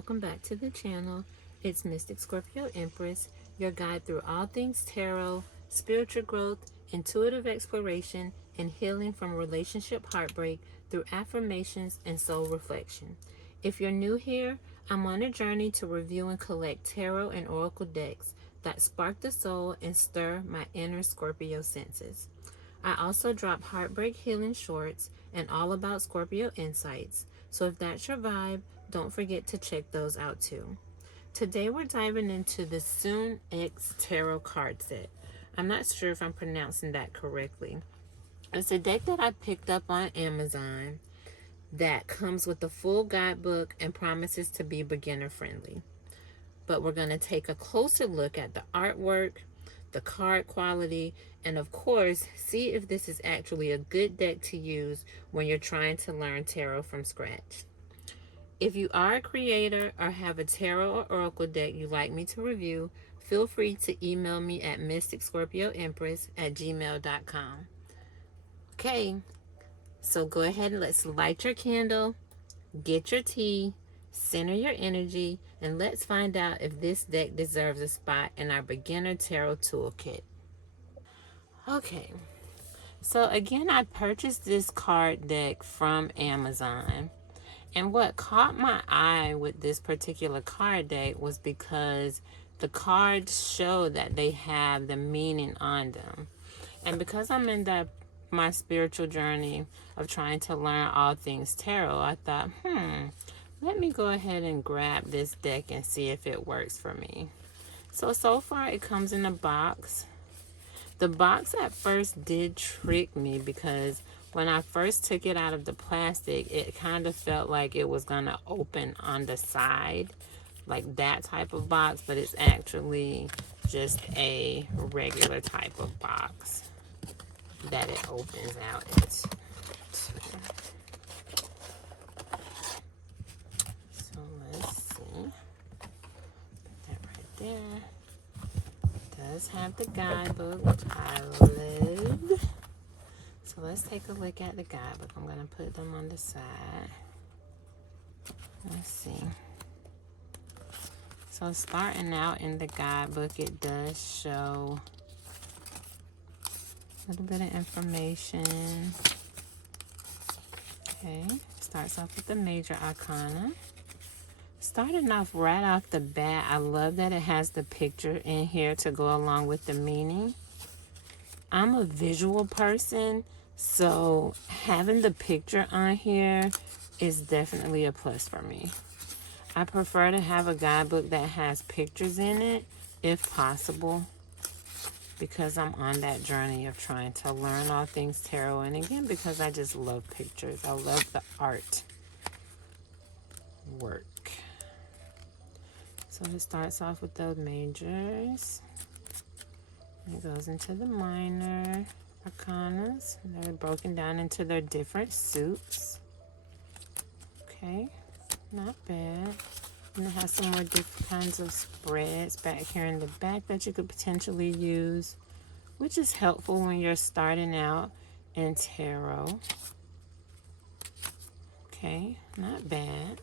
welcome back to the channel. It's Mystic Scorpio Empress, your guide through all things tarot, spiritual growth, intuitive exploration, and healing from relationship heartbreak through affirmations and soul reflection. If you're new here, I'm on a journey to review and collect tarot and oracle decks that spark the soul and stir my inner Scorpio senses. I also drop heartbreak healing shorts and all about Scorpio insights, so if that's your vibe, don't forget to check those out too. Today we're diving into the Sunhhxx Tarot Card Set. I'm not sure if I'm pronouncing that correctly. It's a deck that I picked up on Amazon that comes with a full guidebook and promises to be beginner friendly. But we're going to take a closer look at the artwork, the card quality, and of course, see if this is actually a good deck to use when you're trying to learn tarot from scratch. If you are a creator or have a tarot or oracle deck you'd like me to review, feel free to email me at mysticscorpioempress@gmail.com. Okay, so go ahead and let's light your candle, get your tea, center your energy, and let's find out if this deck deserves a spot in our beginner tarot toolkit. Okay, so again, I purchased this card deck from Amazon. And what caught my eye with this particular card deck was because the cards show that they have the meaning on them. And because I'm in my spiritual journey of trying to learn all things tarot, I thought, let me go ahead and grab this deck and see if it works for me. So far it comes in a box. The box at first did trick me because when I first took it out of the plastic, it kind of felt like it was going to open on the side, like that type of box, but it's actually just a regular type of box that it opens out into. So let's see. Put that right there. Does have the guidebook, which I love. So let's take a look at the guidebook. I'm going to put them on the side. Let's see. So starting out in the guidebook, it does show a little bit of information. Okay, starts off with the major arcana. Starting off right off the bat, I love that it has the picture in here to go along with the meaning. I'm a visual person, so having the picture on here is definitely a plus for me. I prefer to have a guidebook that has pictures in it, if possible, because I'm on that journey of trying to learn all things tarot. And again, because I just love pictures. I love the art work. So it starts off with those majors. It goes into the minor arcanas. They're broken down into their different suits. Okay, not bad. And it has some more different kinds of spreads back here in the back that you could potentially use, which is helpful when you're starting out in tarot. Okay, not bad.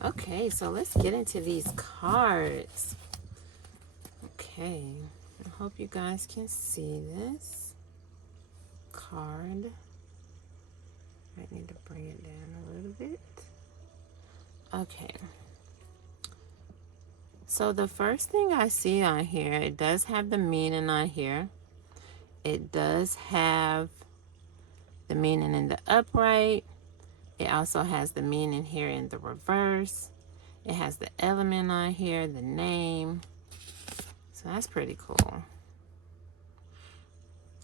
Okay, so let's get into these cards. Okay, I hope you guys can see this card. Might need to bring it down a little bit. Okay. So the first thing I see on here, it does have the meaning on here. It does have the meaning in the upright. It also has the meaning here in the reverse. It has the element on here, the name. So that's pretty cool.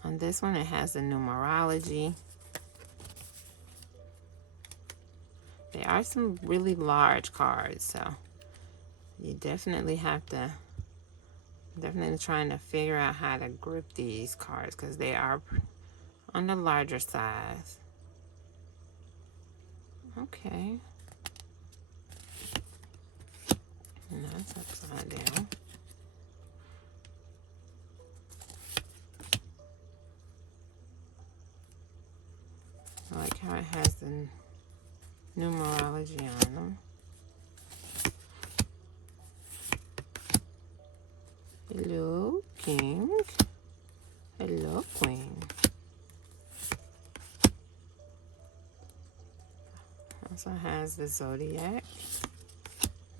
On this one, it has the numerology. There are some really large cards, so you definitely have to, definitely trying to figure out how to grip these cards because they are on the larger size. Okay. And that's upside down. I like how it has the numerology on them. Hello, King. Hello, Queen. Also has the Zodiac.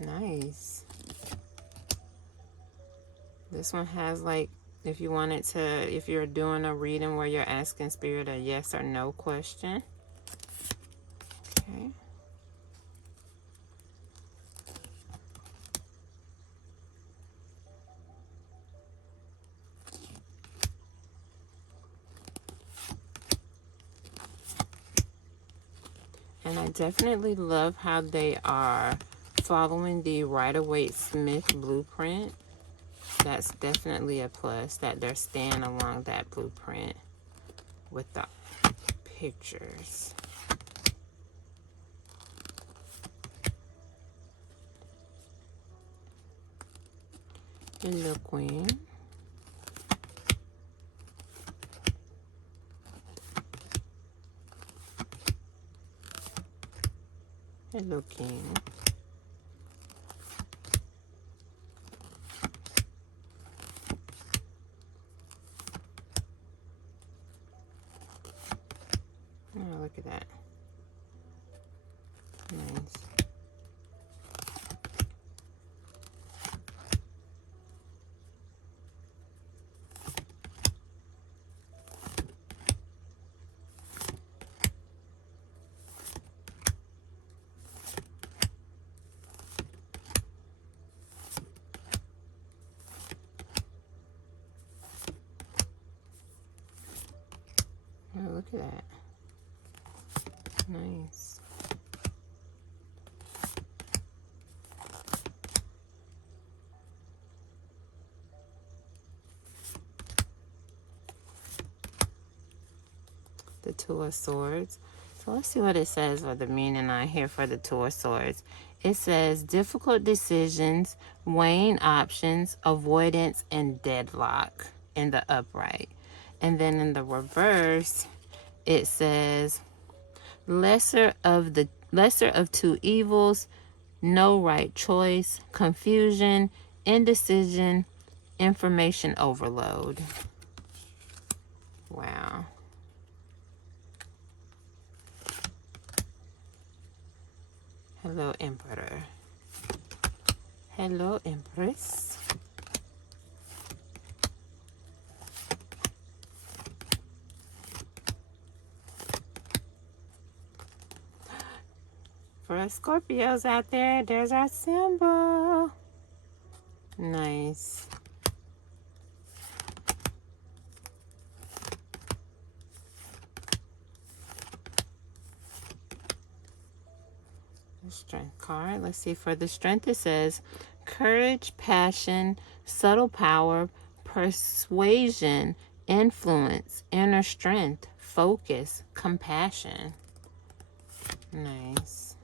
Nice. This one has, like, if you wanted to, if you're doing a reading where you're asking Spirit a yes or no question. Okay. And I definitely love how they are following the Rider-Waite-Smith blueprint. That's definitely a plus, that they're staying along that blueprint with the pictures. Hello, Queen. Hello, King. Oh, look at that. Nice. Oh, look at that. Nice. The Two of Swords. So let's see what it says, or the meaning on here for the Two of Swords. It says difficult decisions, weighing options, avoidance, and deadlock in the upright. And then in the reverse, it says lesser of two evils, no right choice, confusion, indecision, information overload. Wow. Hello, Emperor. Hello, Empress. For us Scorpios out there, there's our symbol. Nice. The Strength card. Let's see, for the Strength it says courage, passion, subtle power, persuasion, influence, inner strength, focus, compassion. Nice.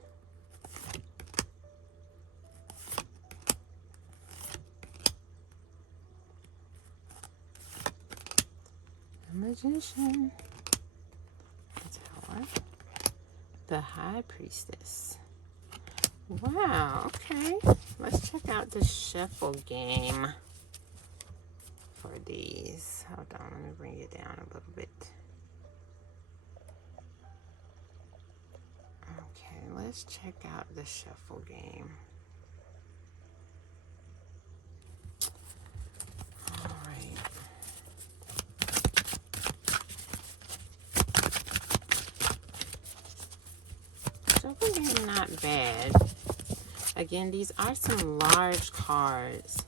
The Magician. The Tower. The High Priestess. Wow, okay. Let's check out the shuffle game for these. Hold on, let me bring it down a little bit. Okay, let's check out the shuffle game. All right. Shuffle game not bad. Again, these are some large cards.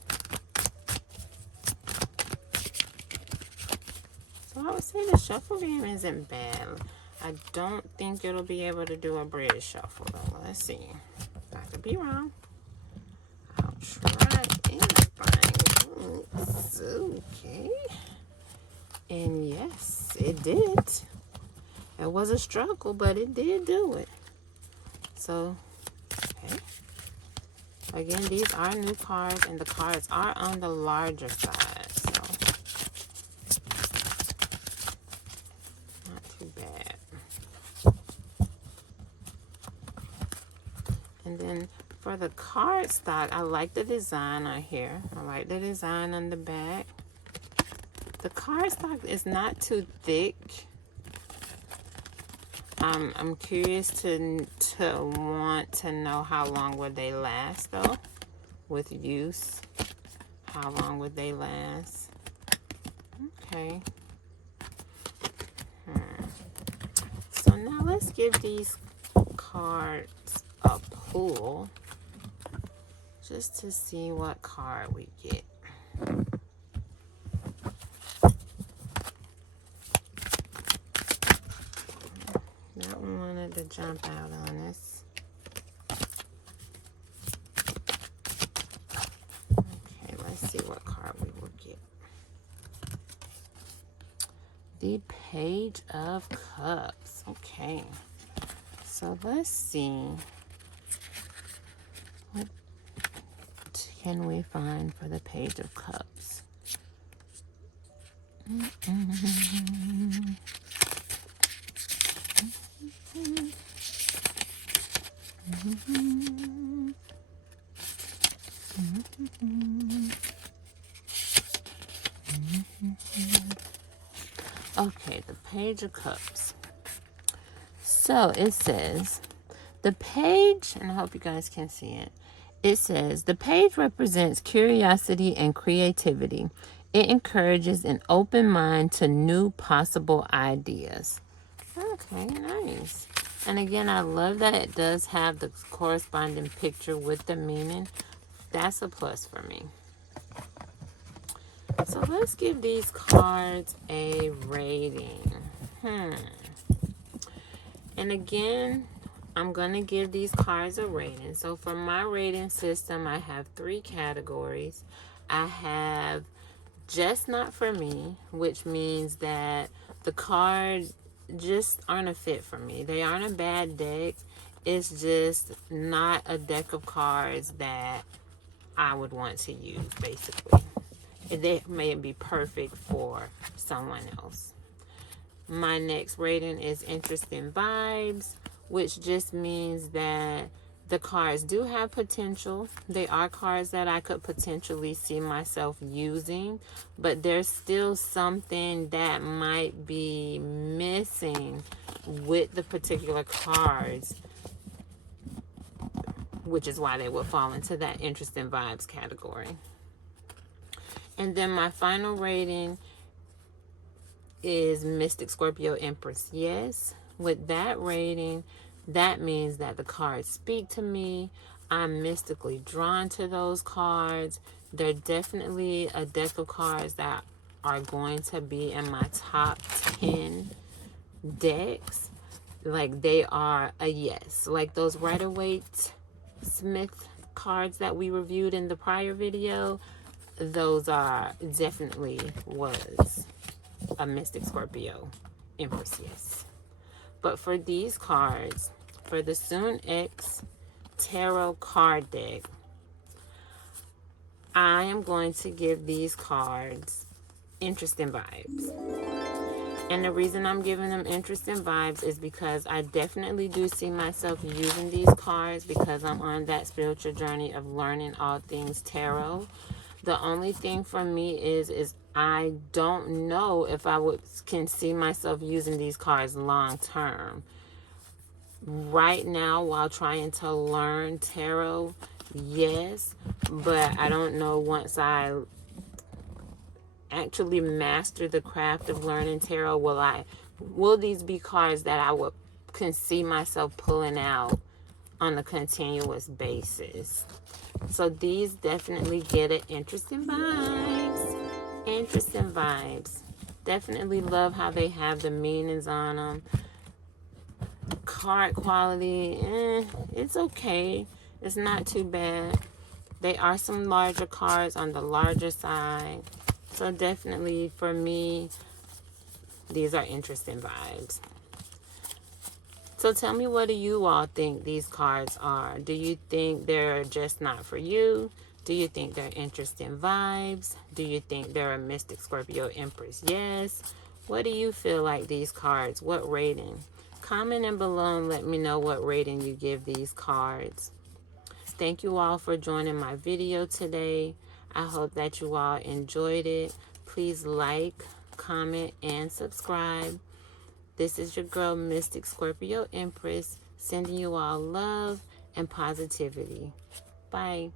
So I would say the shuffle game isn't bad. I don't think it'll be able to do a British shuffle though. Let's see. I could be wrong. I'll try anything. It's okay. And yes, it did. It was a struggle, but it did do it. So, okay. Again, these are new cards, and the cards are on the larger side, so not too bad. And then for the cardstock, I like the design on here. I like the design on the back. The cardstock is not too thick. I'm curious to want to know how long would they last though with use. How long would they last? Okay. So now let's give these cards a pull just to see what card we get. That one wanted to jump out on us. Okay, let's see what card we will get. The Page of Cups. Okay, so let's see. What can we find for the Page of Cups? Okay, the Page of Cups. So it says, the page, and I hope you guys can see it. It says, the page represents curiosity and creativity. It encourages an open mind to new possible ideas. Okay, nice. And again, I love that it does have the corresponding picture with the meaning. That's a plus for me. So let's give these cards a rating. And again, I'm going to give these cards a rating. So for my rating system, I have 3 categories. I have just not for me, which means that the cards just aren't a fit for me. They aren't a bad deck. It's just not a deck of cards that I would want to use, basically. They may be perfect for someone else. My next rating is Interesting Vibes, which just means that the cards do have potential. They are cards that I could potentially see myself using, but there's still something that might be missing with the particular cards, which is why they would fall into that Interesting Vibes category. And then my final rating is Mystic Scorpio Empress. Yes, with that rating, that means that the cards speak to me. I'm mystically drawn to those cards. They're definitely a deck of cards that are going to be in my top 10 decks. Like, they are a yes. Like those Rider-Waite-Smith cards that we reviewed in the prior video, those are definitely was a Mystic Scorpio Empress, yes. But for these cards, for the Sunhhxx Tarot Card Deck, I am going to give these cards Interesting Vibes. And the reason I'm giving them Interesting Vibes is because I definitely do see myself using these cards because I'm on that spiritual journey of learning all things tarot. The only thing for me is I don't know if I can see myself using these cards long term. Right now, while trying to learn tarot, yes, but I don't know once I actually master the craft of learning tarot, will these be cards that I can see myself pulling out on a continuous basis. So these definitely get it. Interesting Vibes. Interesting Vibes. Definitely love how they have the meanings on them. Card quality, it's okay. It's not too bad. They are some larger cards on the larger side. So definitely for me, these are Interesting Vibes. So tell me, what do you all think these cards are? Do you think they're just not for you? Do you think they're Interesting Vibes? Do you think they're a Mystic Scorpio Empress? Yes. What do you feel like these cards? What rating? Comment in below and let me know what rating you give these cards. thank you all for joining my video today. I hope that you all enjoyed it. Please like, comment, and subscribe. This is your girl, Mystic Scorpio Empress, sending you all love and positivity. Bye.